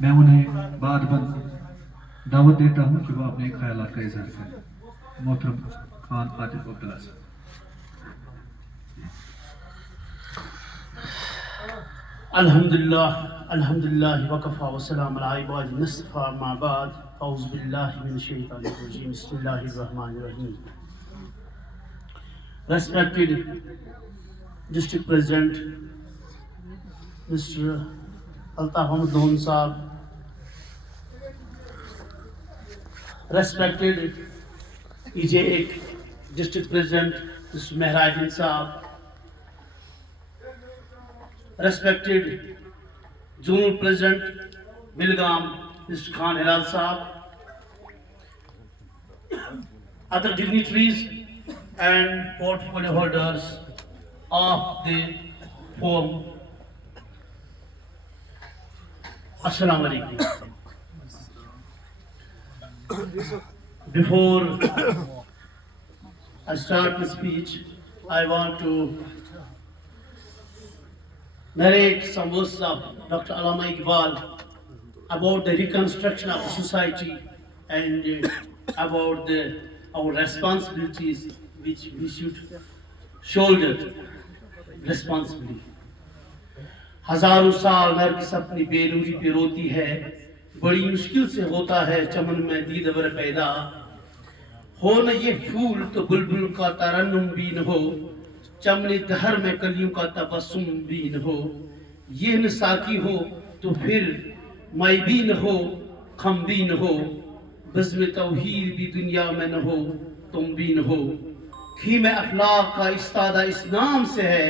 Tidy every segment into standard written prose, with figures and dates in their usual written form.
मैं उन्हें बाद दावत देता हूँ कि वो अपने ख्यालात का इजहार करें। मोहतरम खान आतिफ अब्दुल्ला साहब। अल्हम्दुलिल्लाह वकफ़ा वस्सलाम अला इबादिही मुस्तफ़ा अम्मा बाद औज़ु बिल्लाहि मिनश शैतानिर रजीम बिस्मिल्लाहिर रहमानिर रहीम। Respected District President Mr. Altaf Ahmad Don Saab, respected EJ District President Mr. Mehrajuddin Saab, respected Zonal President Wilgam Mr. Khan Hilal Saab, other dignitaries and portfolio holders of the forum. Assalamu alaikum. Before I start my speech, I want to narrate some verses of Dr. Allama Iqbal about the reconstruction of the society and about our responsibilities which we should shoulder responsibly. हजारों साल नरगिस अपनी बेनूरी पे रोती है, बड़ी मुश्किल से होता है चमन में दीदवर पैदा। हो न ये फूल तो बुलबुल का तरन्नुम भी न हो, चमने दहर में कलियों का तबस्सुम भी न हो। ये न साकी हो तो फिर माई भी न हो, खम भी न हो, बज़्म तौहीद भी दुनिया में न हो, तुम भी न हो। खीम अखलाक का इस्तादा इस नाम से है,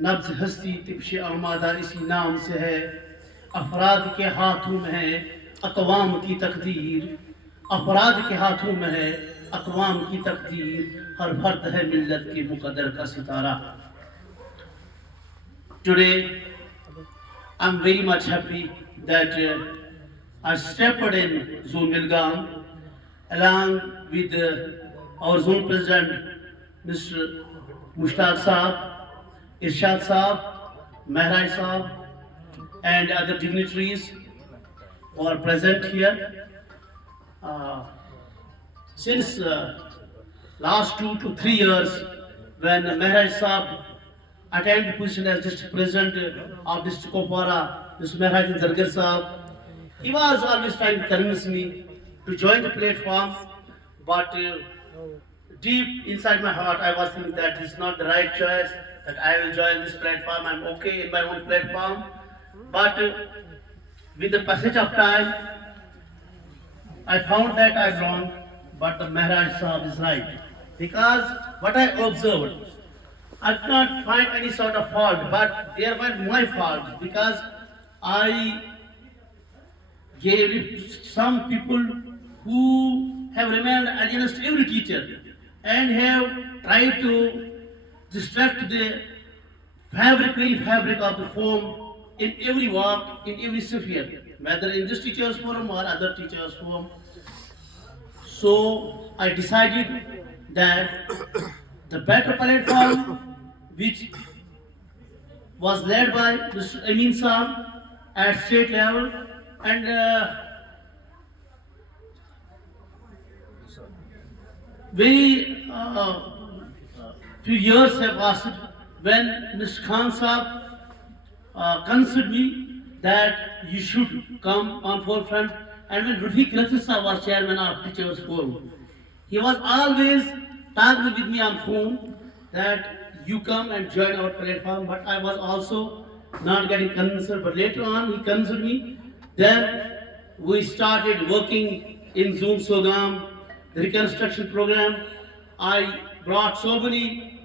नब्ज़ हस्ती तिब्श आमादा इसी नाम से है। अफराद के हाथों में है अक़वाम की तकदीर, अफराद के हाथों में है अक़वाम की तकदीर, हर फर्द है मिल्लत के मुक़द्दर का सितारा। Today, I'm very much happy that I stepped in Zone Wilgam along with our Zone President Mr. Mushtaq Saab, Irshad Saab, Mehraj Saab, and other dignitaries who are present here. Since last 2 to 3 years, when Mehraj Saab attained the position as District President of District Kupwara, Mr. Mehrajuddin Zargar Saab, he was always trying to convince me to join the platform, but deep inside my heart, I was thinking that this is not the right choice, that I will join this platform, I'm okay in my own platform. But with the passage of time, I found that I was wrong, but the Mehraj Sahib is right. Because what I observed, I did not find any sort of fault, but there were my faults, because I gave it to some people who have remained against every teacher and have tried to distract the very fabric of the form in every walk, in every sphere, whether in this teacher's forum or other teacher's forum. So I decided that the better platform, which was led by Mr. Amin Saab at state level, and very few years have passed when Mr. Khan Saab considered me that you should come on forefront, and when Rafiq Rafi Saab was chairman of Teachers Forum, he was always talking with me on phone that you come and join our platform, but I was also not getting convinced, but later on he convinced me. Then we started working in Zoom Sogam, the reconstruction program. I brought so many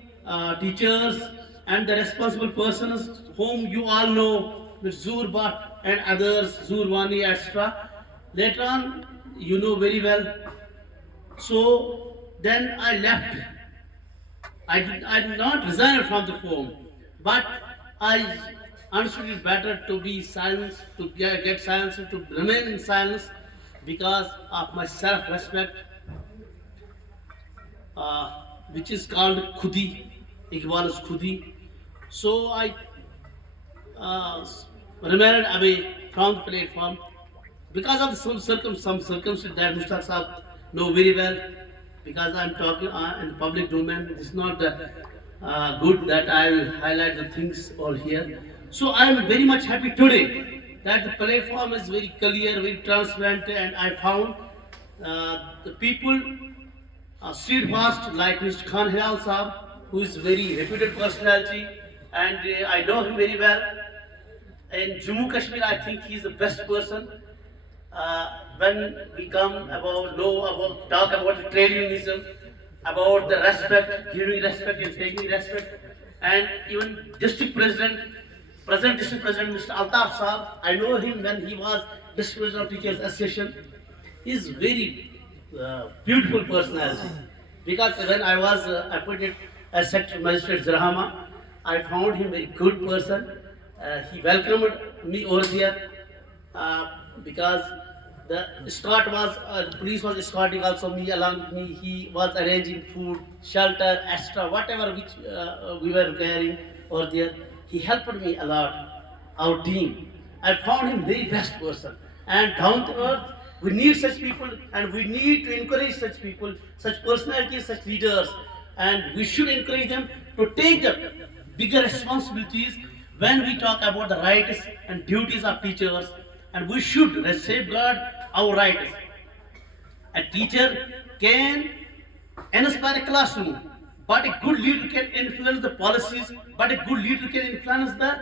teachers and the responsible persons whom you all know, with Zur Bhatt and others, Zur Wani, etc. Later on, you know very well. So then I left. I did not resign from the forum, but I understood it better to be silent, to get silence, to remain in silence because of my self-respect, which is called Khudi, Iqbal's Khudi. So I remained away from the platform because of some circumstances that Mushtaq Saab know very well. Because I'm talking in the public domain, it's not good that I will highlight the things all here. So I'm very much happy today that the platform is very clear, very transparent, and I found the people steadfast like Mr. Khan Hilal Saab, who is very reputed personality, and I know him very well. In Jammu Kashmir, I think he is the best person. When we come talk about the trade unionism, about the respect, giving respect and taking respect, and even present district president Mr. Altaf Saab, I know him when he was district president of Teachers Association. He is very beautiful personality. Because when I was appointed as Secretary Magistrate Zarahama, I found him very good person. He welcomed me over there because the police was escorting also me along with me. He was arranging food, shelter, extra, whatever which we were carrying over there. He helped me a lot, our team. I found him very best person. And down to earth, we need such people and we need to encourage such people, such personalities, such leaders. And we should encourage them to take the bigger responsibilities when we talk about the rights and duties of teachers. And we should safeguard our rights. A teacher can inspire a classroom, but a good leader can influence the policies, but a good leader can influence the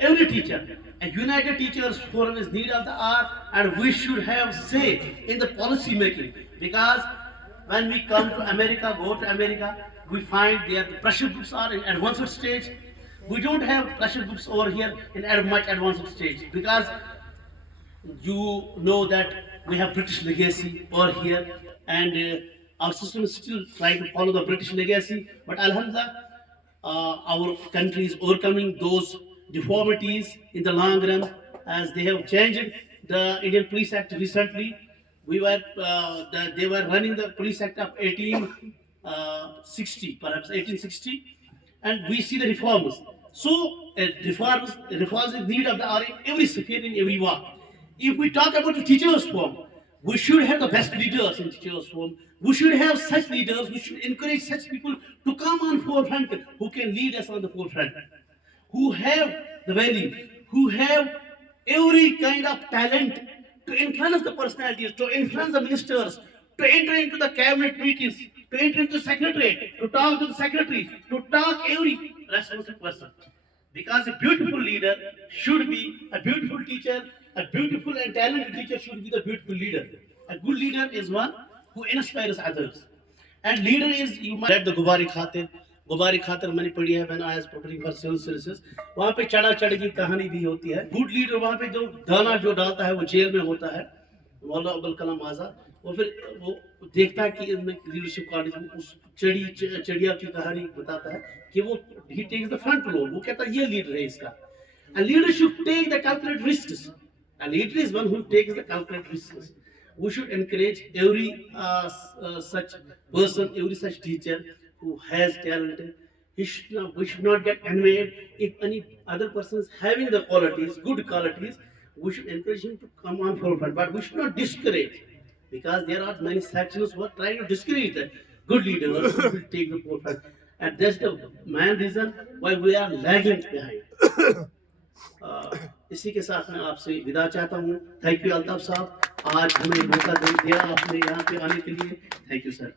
every teacher. A united teachers forum is need of the hour, and we should have say in the policy making. Because when we come to America, go to America, we find there the pressure groups are in advanced stage. We don't have pressure groups over here in much advanced stage, because you know that we have British legacy over here, and our system is still trying to follow the British legacy. But Alhamdulillah, our country is overcoming those deformities in the long run, as they have changed the Indian Police Act recently. They were running the Police Act of 1860, perhaps 1860, and we see the reforms. So reforms is need of the hour in every sphere, in every walk. If we talk about the teachers' forum, we should have the best leaders in teachers' forum. We should have such leaders. We should encourage such people to come on forefront, who can lead us on the forefront, who have the values, who have every kind of talent to influence the personalities, to influence the ministers, to enter into the cabinet meetings, to enter into the secretariat, to talk to the secretaries, to talk every responsible person. Because a beautiful leader should be a beautiful teacher, a beautiful and talented teacher should be the beautiful leader. A good leader is one who inspires others. And leader is, you might read the Gubari Khatir मैंने पढ़ी है, when I was preparing for civil services. वहाँ पे चढ़ा चढ़ की कहानी भी होती है. गुड लीडर वहाँ पे जो दाना जो डालता है वो जेल में होता है, मौलाना अब्दुल कलाम आज़ाद. वो फिर वो देखता है कि इनमें लीडरशिप क्वालिटी, उस चिड़िया की कहानी बताता है कि वो he takes the front role. वो कहता है ये लीडर है इसका. And leader should take the calculated risks. A leader is one who takes the calculated risks. We should encourage every such person, every such teacher who has talent. We should not get annoyed if any other person is having the qualities, good qualities. We should encourage him to come on forward, but we should not discourage, because there are many sections who are trying to discourage the good leaders who will take the forefront, and that's the main reason why we are lagging behind. इसी के साथ मैं आपसे विदा चाहता हूँ. Thank you Altaf साहब, आज हमें मौका दिया आपने यहाँ पे आने के लिए. Thank you sir.